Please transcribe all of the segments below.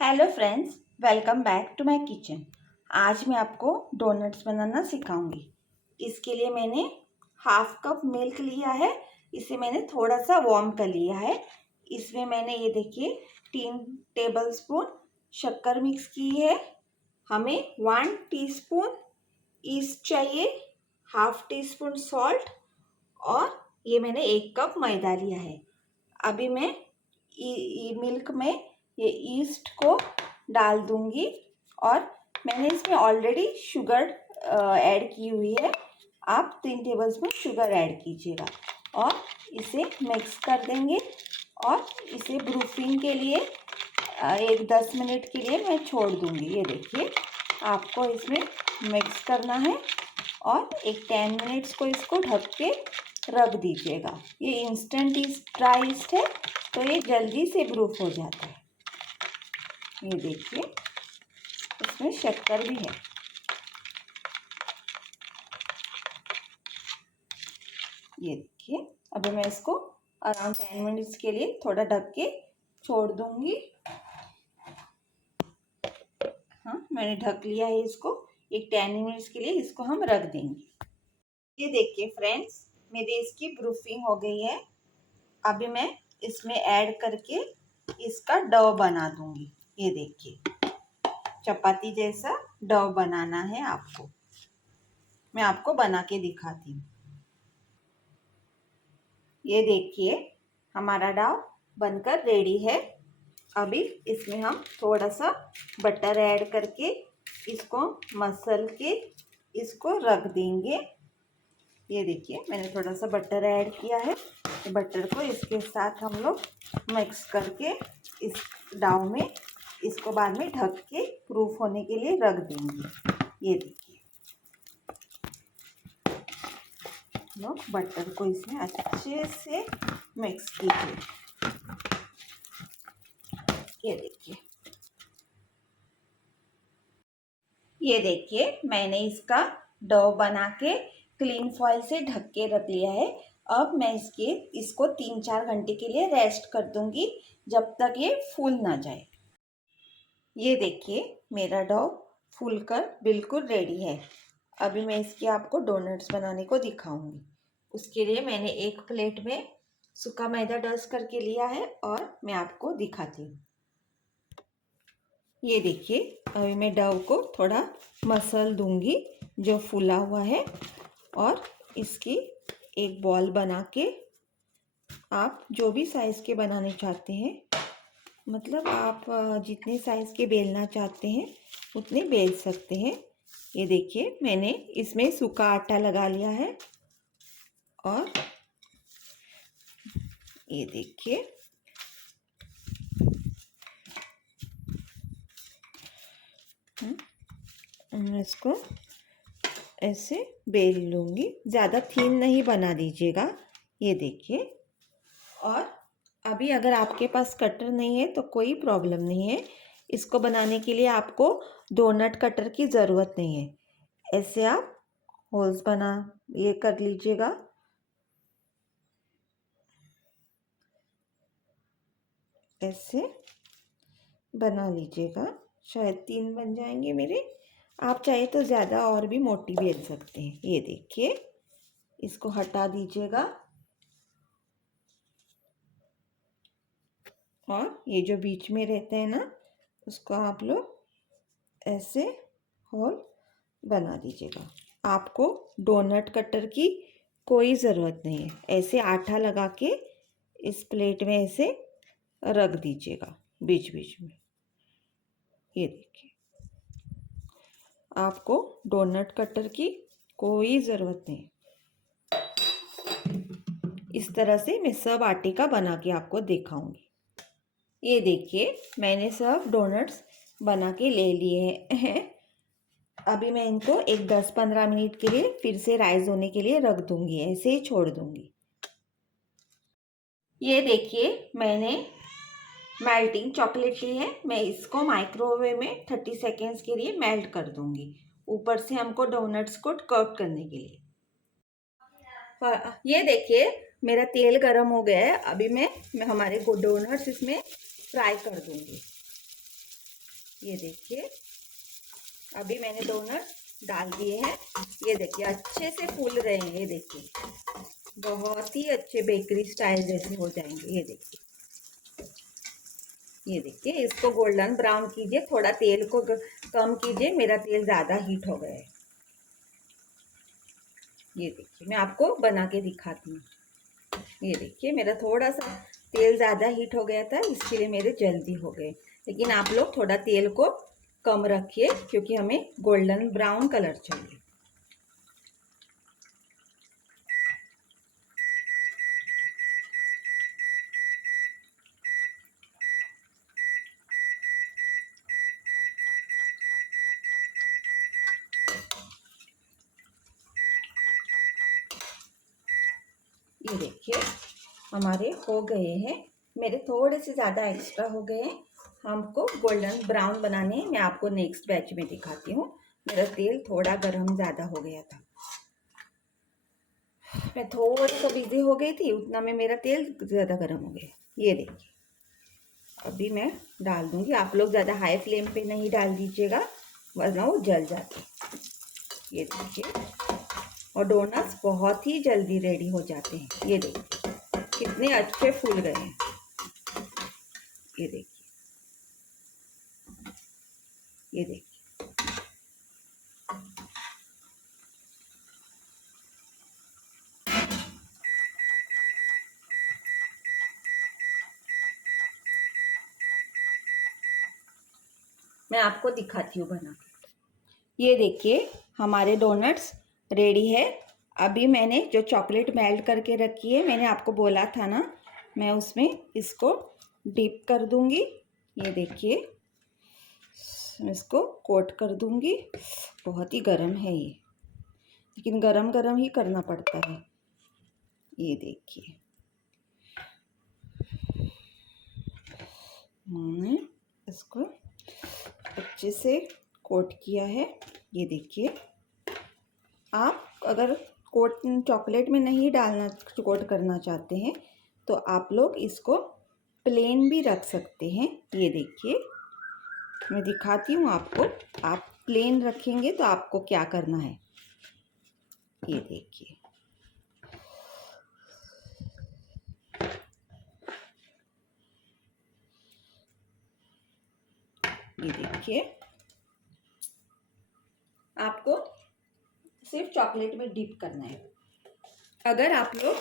Hello friends, welcome back to my kitchen. आज मैं आपको डोनट्स बनाना सिखाऊंगी। इसके लिए मैंने हाफ कप मिल्क लिया है। इसे मैंने थोड़ा सा वार्म कर लिया है। इसमें मैंने ये देखिए 3 टेबलस्पून शक्कर मिक्स की है। हमें 1 टीस्पून ईस्ट चाहिए, हाफ टी स्पून सॉल्ट और ये मैंने 1 कप मैदा लिया है। अभी मैं मिल्क में ये ईस्ट को डाल दूंगी और मैंने इसमें ऑलरेडी शुगर ऐड की हुई है। आप 3 टेबलस्पून शुगर ऐड कीजिएगा और इसे मिक्स कर देंगे और इसे ब्रूफिंग के लिए एक 10 मिनट के लिए मैं छोड़ दूंगी। ये देखिए, आपको इसमें मिक्स करना है और एक 10 मिनट्स को इसको ढक के रख दीजिएगा। ये इंस्टेंट ड्राई ईस्ट है तो ये जल्दी से प्रूफ हो जाता है। ये देखिए, इसमें शक्कर भी है। ये देखिए, अभी मैं इसको अराउंड 10 मिनट्स के लिए थोड़ा ढक के छोड़ दूंगी। हाँ, मैंने ढक लिया है इसको। एक 10 मिनट्स के लिए इसको हम रख देंगे। ये देखिए फ्रेंड्स, मेरी इसकी प्रूफिंग हो गई है। अभी मैं इसमें ऐड करके इसका डो बना दूंगी। ये देखिए, चपाती जैसा डो बनाना है आपको। मैं आपको बना के दिखाती हूँ। ये देखिए, हमारा डो बनकर रेडी है। अभी इसमें हम थोड़ा सा बटर ऐड करके इसको मसल के इसको रख देंगे। ये देखिए, मैंने थोड़ा सा बटर ऐड किया है। बटर को इसके साथ हम लोग मिक्स करके इस डो में इसको बाद में ढक के प्रूफ होने के लिए रख देंगे। ये देखिए, लोग बटर को इसमें अच्छे से मिक्स कीजिए। ये देखिए, मैंने इसका डो बना के क्लीन फॉइल से ढक के रख लिया है। अब मैं इसको 3-4 घंटे के लिए रेस्ट कर दूंगी, जब तक ये फूल ना जाए। ये देखिए, मेरा डो फूल कर बिल्कुल रेडी है। अभी मैं इसके आपको डोनट्स बनाने को दिखाऊंगी। उसके लिए मैंने एक प्लेट में सूखा मैदा डस्ट करके लिया है और मैं आपको दिखाती हूँ। ये देखिए, अभी मैं डो को थोड़ा मसल दूंगी जो फूला हुआ है और इसकी एक बॉल बना के आप जो भी साइज़ के बनाने चाहते हैं, मतलब आप जितने साइज़ के बेलना चाहते हैं उतने बेल सकते हैं। ये देखिए, मैंने इसमें सूखा आटा लगा लिया है और ये देखिए, मैं इसको ऐसे बेल लूँगी। ज़्यादा थिन नहीं बना दीजिएगा। ये देखिए, और अभी अगर आपके पास कटर नहीं है तो कोई प्रॉब्लम नहीं है। इसको बनाने के लिए आपको डोनट कटर की ज़रूरत नहीं है। ऐसे आप होल्स ये कर लीजिएगा। ऐसे बना लीजिएगा, शायद 3 बन जाएंगे मेरे। आप चाहे तो ज़्यादा और भी मोटी बेल सकते हैं। ये देखिए, इसको हटा दीजिएगा और ये जो बीच में रहते हैं ना, उसको आप लोग ऐसे होल बना दीजिएगा। आपको डोनट कटर की कोई ज़रूरत नहीं है। ऐसे आटा लगा के इस प्लेट में ऐसे रख दीजिएगा बीच बीच में। ये देखिए, आपको डोनट कटर की कोई ज़रूरत नहीं। इस तरह से मैं सब आटे का बना के आपको दिखाऊंगी। ये देखिए, मैंने सब डोनट्स बना के ले लिए हैं। अभी मैं इनको एक 10-15 मिनट के लिए फिर से राइज होने के लिए रख दूंगी। ऐसे ही छोड़ दूंगी। ये देखिए, मैंने मेल्टिंग चॉकलेट ली है। मैं इसको माइक्रोवेव में 30 सेकेंड्स के लिए मेल्ट कर दूंगी, ऊपर से हमको डोनट्स को कट करने के लिए। ये देखिए, मेरा तेल गरम हो गया है। अभी मैं हमारे डोनट्स इसमें फ्राई कर दूंगी। ये देखिए अभी मैंने डोनट डाल दिए हैं। ये देखिए अच्छे से फूल रहे हैं। ये देखिए बहुत ही अच्छे बेकरी स्टाइल जैसे हो जाएंगे। ये देखिए इसको गोल्डन ब्राउन कीजिए, थोड़ा तेल को कम कीजिए, मेरा तेल ज़्यादा हीट हो गया है। ये देखिए मैं आपको बना के दिखाती हूँ। ये देखिए मेरा थोड़ा सा तेल ज़्यादा हीट हो गया था, इसके लिए मेरे जल्दी हो गए। लेकिन आप लोग थोड़ा तेल को कम रखिए क्योंकि हमें गोल्डन ब्राउन कलर चाहिए। ये देखिए हमारे हो गए हैं। मेरे थोड़े से ज़्यादा एक्स्ट्रा हो गए हैं। हमको गोल्डन ब्राउन बनाने हैं। मैं आपको नेक्स्ट बैच में दिखाती हूँ। मेरा तेल थोड़ा गरम ज़्यादा हो गया था, मैं थोड़ा सा बिजी हो गई थी, उतना में मेरा तेल ज़्यादा गर्म हो गया। ये देखिए अभी मैं डाल दूंगी। आप लोग ज़्यादा हाई फ्लेम पे नहीं डाल दीजिएगा वरना वो जल जाते। ये देखिए और डोनट्स बहुत ही जल्दी रेडी हो जाते हैं। ये देखिए कितने अच्छे फूल गए हैं। ये देखिए ये देखिए मैं आपको दिखाती हूँ बना के। ये देखिए हमारे डोनट्स रेडी है। अभी मैंने जो चॉकलेट मेल्ट करके रखी है, मैंने आपको बोला था ना, मैं उसमें इसको डिप कर दूंगी। ये देखिए मैं इसको कोट कर दूंगी। बहुत ही गर्म है ये, लेकिन गरम गरम ही करना पड़ता है। ये देखिए मैंने इसको अच्छे से कोट किया है। ये देखिए आप अगर कोट चॉकलेट में नहीं डालना, कोट करना चाहते हैं तो आप लोग इसको प्लेन भी रख सकते हैं। ये देखिए मैं दिखाती हूँ आपको। आप प्लेन रखेंगे तो आपको क्या करना है, ये देखिए ये देखिए आपको सिर्फ चॉकलेट में डिप करना है। अगर आप लोग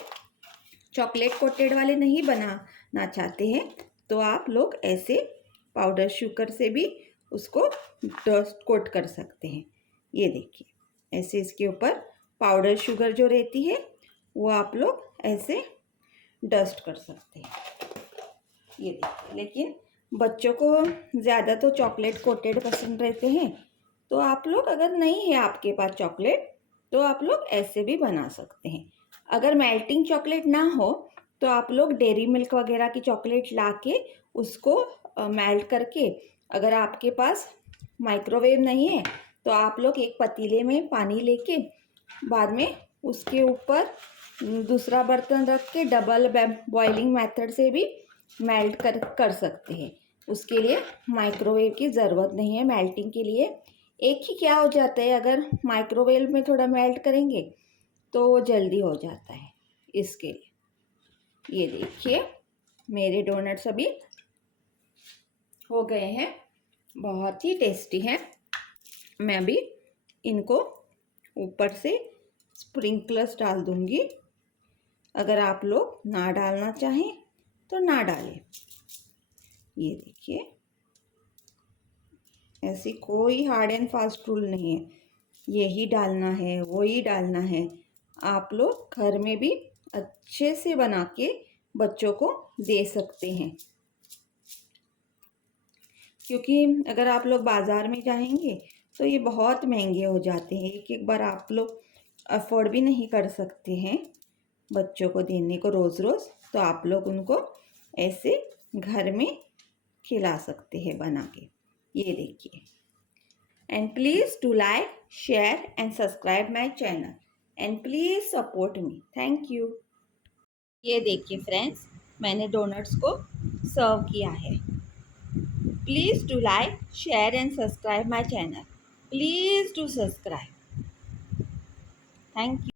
चॉकलेट कोटेड वाले नहीं बनाना चाहते हैं तो आप लोग ऐसे पाउडर शुगर से भी उसको डस्ट कोट कर सकते हैं। ये देखिए ऐसे इसके ऊपर पाउडर शुगर जो रहती है वो आप लोग ऐसे डस्ट कर सकते हैं। ये देखिए लेकिन बच्चों को ज़्यादा तो चॉकलेट कोटेड पसंद रहते हैं, तो आप लोग अगर नहीं है आपके पास चॉकलेट तो आप लोग ऐसे भी बना सकते हैं। अगर मेल्टिंग चॉकलेट ना हो तो आप लोग डेयरी मिल्क वगैरह की चॉकलेट ला के उसको मेल्ट करके, अगर आपके पास माइक्रोवेव नहीं है तो आप लोग एक पतीले में पानी लेके बाद में उसके ऊपर दूसरा बर्तन रख के डबल बॉइलिंग मेथड से भी मेल्ट कर सकते हैं। उसके लिए माइक्रोवेव की ज़रूरत नहीं है मेल्टिंग के लिए। एक ही क्या हो जाता है, अगर माइक्रोवेव में थोड़ा मेल्ट करेंगे तो वो जल्दी हो जाता है इसके लिए। ये देखिए मेरे डोनट्स अभी हो गए हैं, बहुत ही टेस्टी हैं। मैं अभी इनको ऊपर से स्प्रिंकलर्स डाल दूंगी। अगर आप लोग ना डालना चाहें तो ना डालें। ये देखिए ऐसी कोई हार्ड एंड फास्ट रूल नहीं है, यही डालना है वही डालना है। आप लोग घर में भी अच्छे से बना के बच्चों को दे सकते हैं, क्योंकि अगर आप लोग बाज़ार में जाएंगे तो ये बहुत महंगे हो जाते हैं। एक एक बार आप लोग अफोर्ड भी नहीं कर सकते हैं बच्चों को देने को रोज़ रोज़, तो आप लोग उनको ऐसे घर में खिला सकते हैं बना के। ये देखिए and please do like share and subscribe my channel and please support me. Thank you. ये देखिए फ्रेंड्स मैंने डोनट्स को सर्व किया है। Please do like, share and subscribe my channel. Please do subscribe. Thank you.